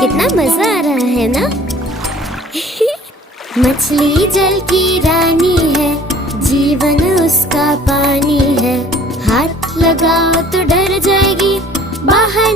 कितना मजा आ रहा है ना। मछली जल की रानी है, जीवन उसका पानी है। हाथ लगाओ तो डर जाएगी, बाहर